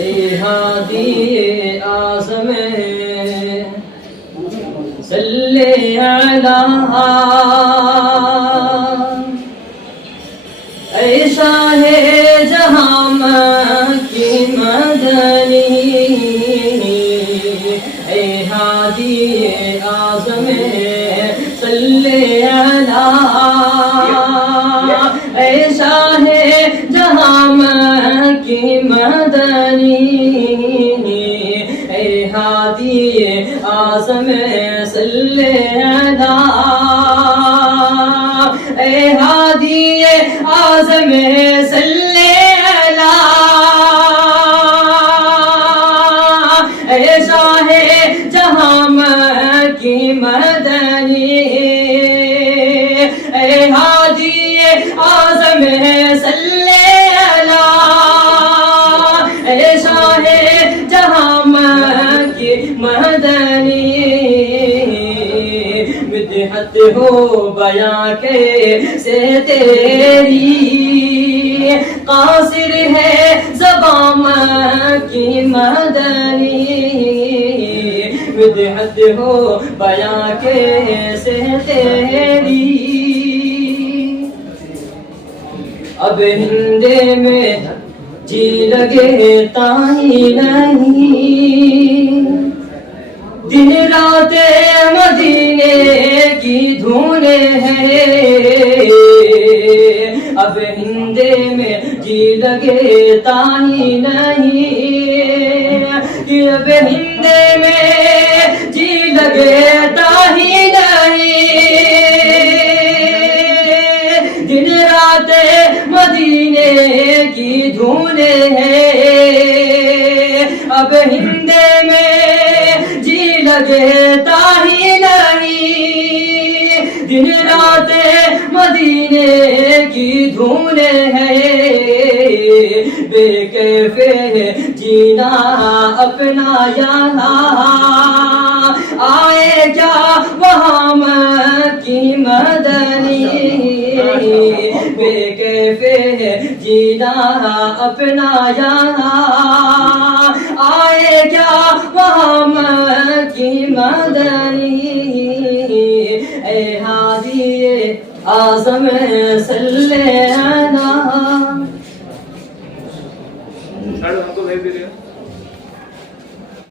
اے ہادی اعظم صلی علی اے شاہ جہاں مکی مدنی اے ہادی اعظم صلی علی اے شاہ جہاں مکی مدنی اے ہادی اعظم صلی علی اے ہادی اعظم صلی علی اے شاہ جہاں مکی مدنی اے ہادی اعظم صلی علی اے شاہ جہاں مکی مدنی مدحت ہو بیاں کیسے تیری قاصر ہے زبان مکی مدنی مدحت ہو بیاں کیسے تیری اب ہندے میں جی لگے تاہی نہیں دن رات مدینے کی دھونے ہیں اب ہندے میں جی لگے تاہی نہیں کہ اب ہندے میں جی لگے تاہی نہیں دن رات مدینے کی دھونے ہیں اب ہندے میں جی لگے تاہی نہیں دن رات مدینے کی دھونے ہیں بے کیف جینا اپنا یہاں آئے کیا وہاں مکی مدنی بے کیف جینا اپنا یہاں آئے کیا وہاں مکی مدنی اے ہادی اعظم صلی